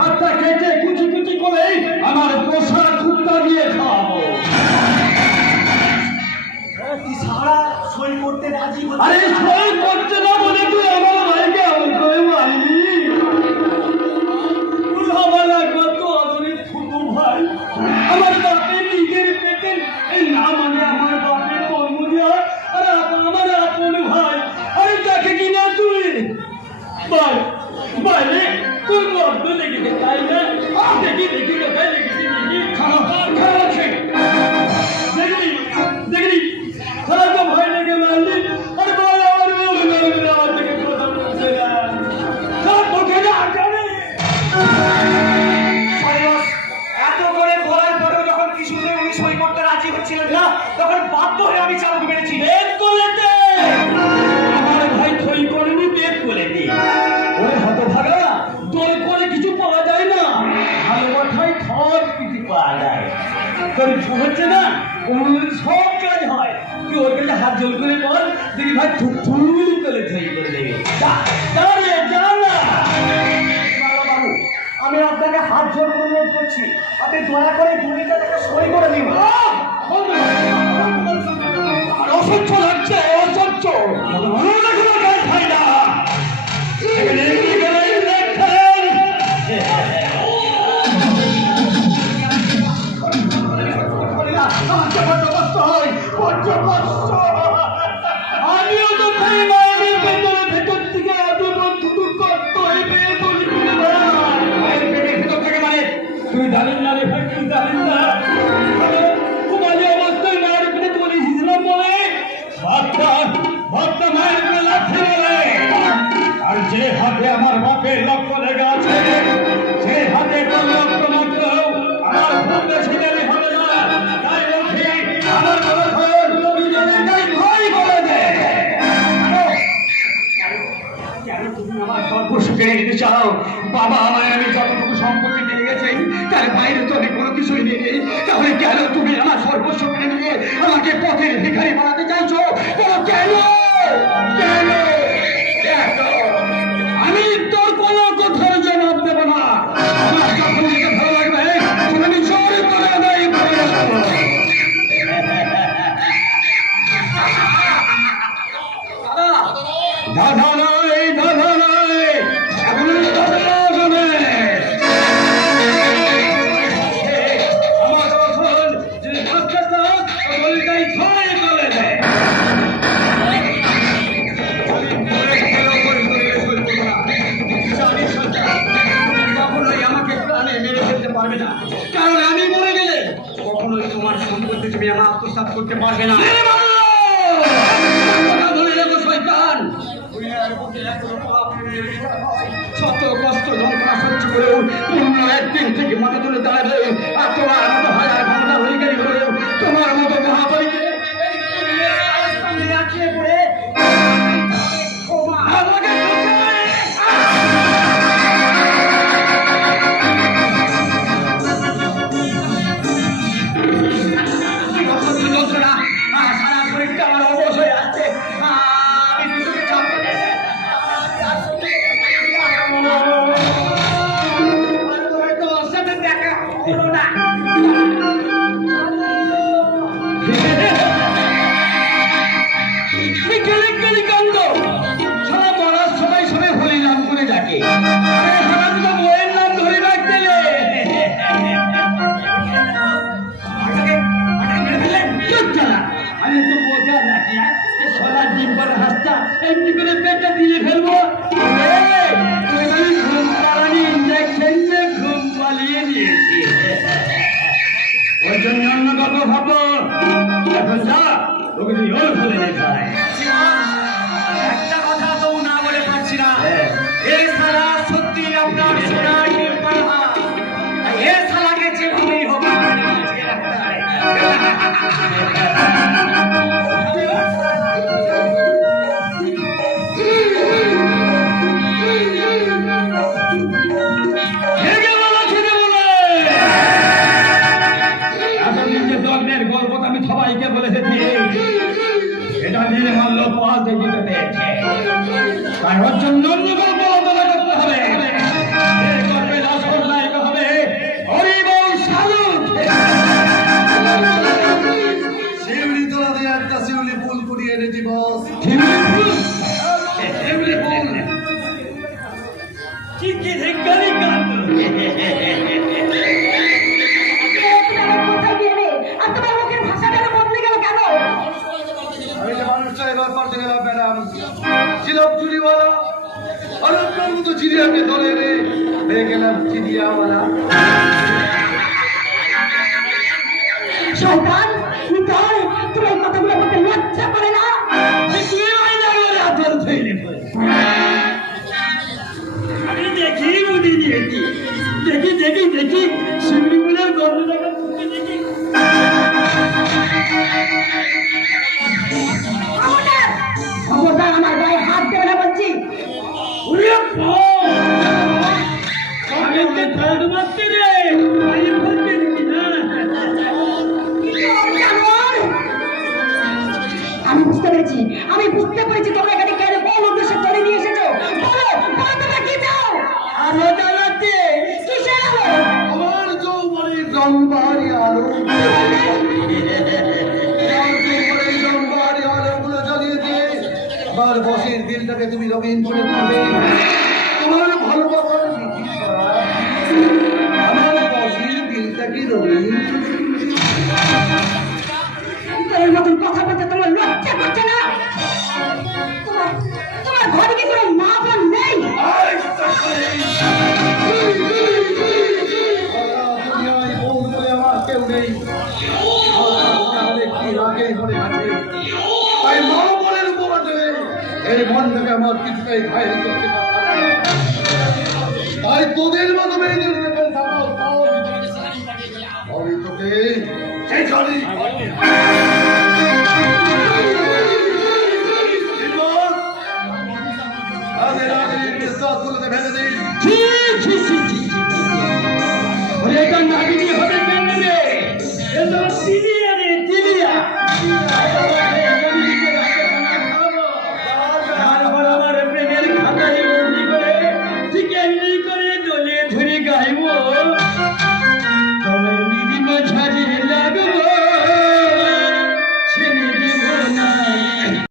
হাতটা কেটে কুচি কুচি করে আমার পোষা কুত্তা দিয়ে খাওয়াবো। সারা সই করতে রাজি আরে সই করতে না বলে তুই আমার ভাইকে আমার মারবি হচ্ছে না সব কাজ হয়। তুই ওর কাছে হাত জোর করে বল দেখি ভাই থুথুল করে ঝই করে দেবে। আমি আপনাকে হাত জোর করে করছি আপনি দয়া করে ভূমিকা থেকে সই করে নিবেন ফিরে চাও। বাবা আমায় আমি যতটুকু সম্পত্তি নিয়ে গেছে, তার বাইরে তো আমি কোনো কিছুই নিয়ে নেই। তাহলে কেন তুমি আমার সর্বস্ব কিনে নিয়ে আমাকে পথের ভিখারি বানাতে চাইছো? কেন? কেন? না। কারণ আমি মরে গেলে কখনোই তোমার সম্পত্তি তুমি আমার আত্মসাত করতে পারবে না। একদিন থেকে মাথা তুলে দাঁড়াবে। আর তোমার আনন্দ হয় আর ভাবনা হয়ে গেলে তোমার ওর জন্য অন্য গল্প ভাবো। যা তোকে তুই ওর ফেলে এটা নিয়ে মাল্য পাল দেখিতে পেয়েছে। তাই ওর জন্য অন্য গল্প করতে হবে। মতো চিড়িয়াকে ধরে এনে হয়ে গেলাম চিড়িয়াওয়ালা। শয়তান নিতাই তুমি কথাগুলো বলতে লজ্জা করে না? দেখি দিয়েছি। দেখি দেখি দেখি গন্ধটাকে বুঝতে পেরেছি। আমি বুঝতে পেরেছি তোমরা এখানে কেন কোন উদ্দেশ্যে চলে নিয়ে এসেছ। বলো বলো তোমরা কি চাও? আলো জ্বালাতে কিসের আলো? আমার যৌবনের আলো। বসের তুমি রঙিন করে তুলবে। তোমার ভালোবাসার। আমার বসের দিলটাকে রঙিন করে তুলবে। তোর মতন কথা বলতে তোমার লজ্জা করছে না তোমার তোমার ঘরে কি কোনো মা বোন নেই কেউ নেই। মনে। তাই মা বলের উপবাসে এই মনটাকে আমার কিছুটাই ঘায়ল করতে। তাই তোদের মতো মেয়েদের আমি তোকে সেই